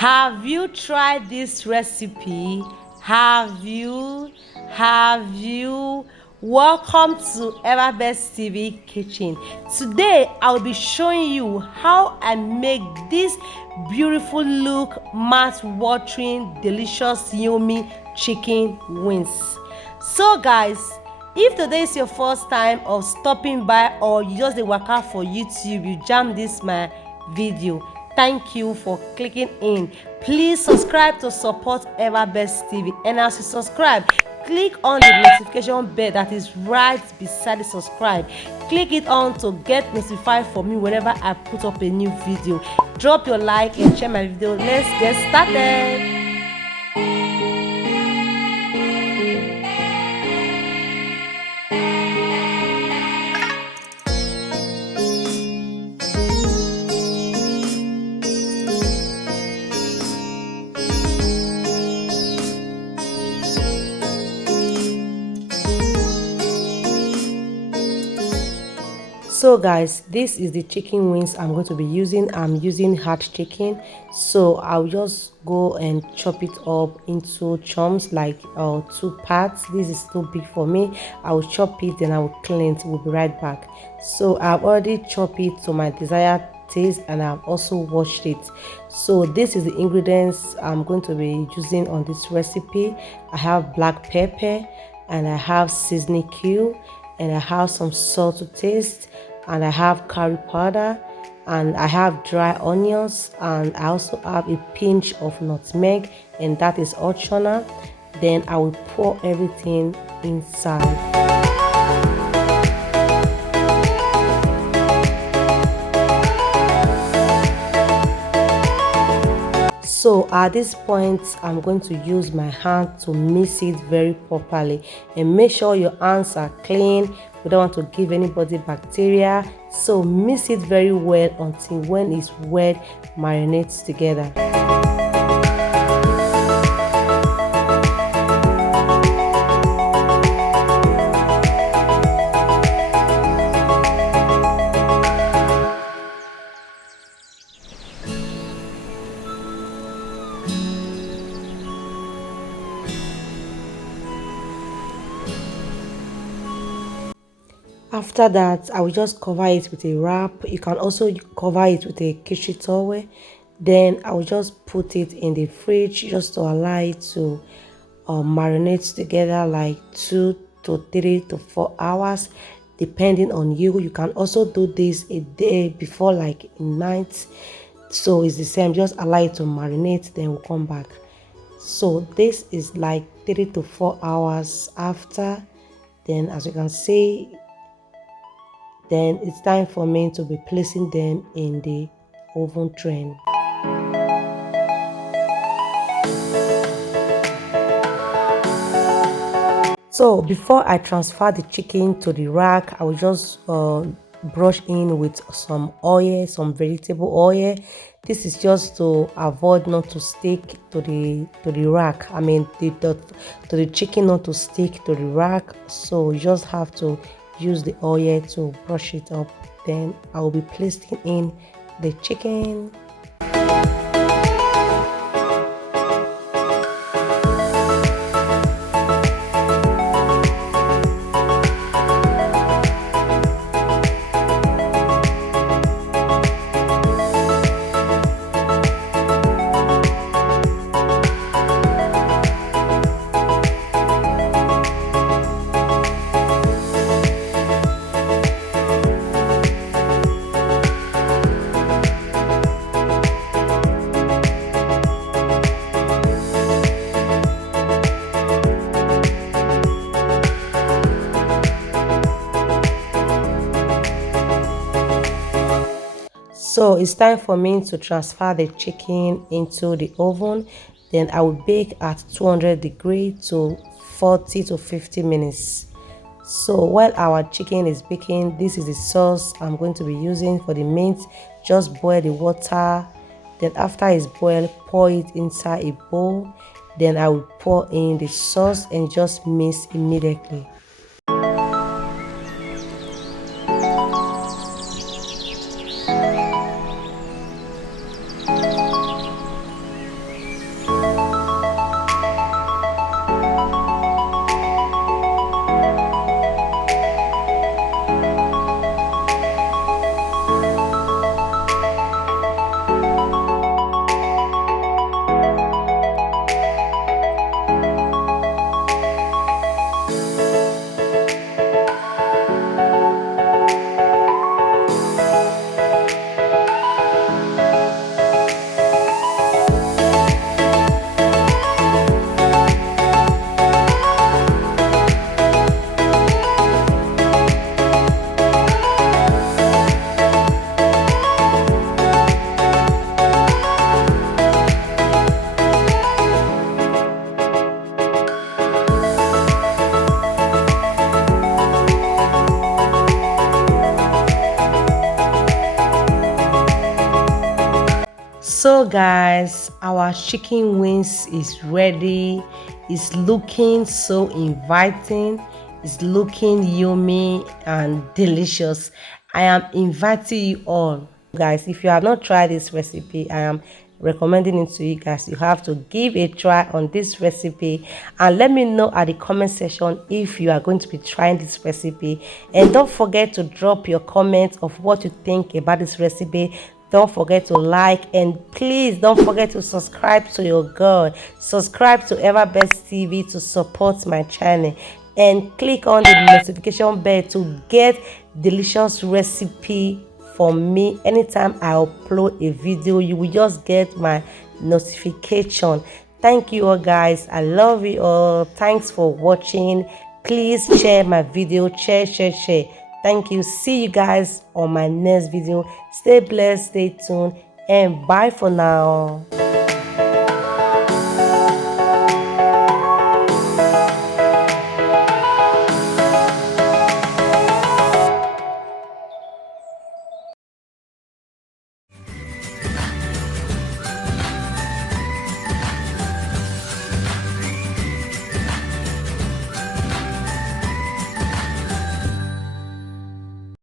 Have you tried this recipe? Have you? Have you? Welcome to Everbest TV Kitchen. Today I'll be showing you how I make this beautiful look, mouth-watering, delicious, yummy chicken wings. So guys, if today is your first time of stopping by or you just dey waka for YouTube, you jam this my video, thank you for clicking in. Please subscribe to support Everbest TV, and as you subscribe, click on the notification bell that is right beside the subscribe. Click it on to get notified for me whenever I put up a new video. Drop your like and share my video. Let's get started. So guys, this is the chicken wings I'm going to be using. I'm using hard chicken, so I'll just go and chop it up into chunks, like 2 parts. This is too big for me. I will chop it, then I will clean it. We'll be right back. So I've already chopped it to my desired taste, and I've also washed it. So this is the ingredients I'm going to be using on this recipe. I have black pepper, and I have seasoning cube, and I have some salt to taste, and I have curry powder, and I have dry onions, and I also have a pinch of nutmeg, and that is optional. Then I will pour everything inside. So at this point, I'm going to use my hand to mix it very properly, and make sure your hands are clean. We don't want to give anybody bacteria, so mix it very well until when it's well marinates together. After that, I will just cover it with a wrap. You can also cover it with a kitchen towel. Then I will just put it in the fridge just to allow it to marinate together, like 2 to 3 to 4 hours, depending on you. You can also do this a day before, like night. So it's the same. Just allow it to marinate, then we'll come back. So this is like 3 to 4 hours after. Then as you can see, then it's time for me to be placing them in the oven tray. So before I transfer the chicken to the rack, I will just brush in with some oil, some vegetable oil. This is just to avoid not to stick to the rack. I mean to the chicken, not to stick to the rack. So you just have to use the oil to brush it up. Then I will be placing in the chicken. So it's time for me to transfer the chicken into the oven. Then I will bake at 200 degrees to 40 to 50 minutes. So while our chicken is baking, this is the sauce I'm going to be using for the meat. Just boil the water. Then after it's boiled, pour it inside a bowl. Then I will pour in the sauce and just mix immediately. guys, our chicken wings is ready. It's looking so inviting. It's looking yummy and delicious. I am inviting you all, guys. If you have not tried this recipe, I am recommending it to you guys. You have to give a try on this recipe and let me know at the comment section if you are going to be trying this recipe. And don't forget to drop your comments of what you think about this recipe. Don't forget to like, and please don't forget to subscribe to your girl. Subscribe to Everbest TV to support my channel, and click on the notification bell to get delicious recipe from me. Anytime I upload a video, you will just get my notification. Thank you all, guys. I love you all. Thanks for watching. Please share my video. Share. Thank you. See you guys on my next video. Stay blessed, stay tuned, and bye for now.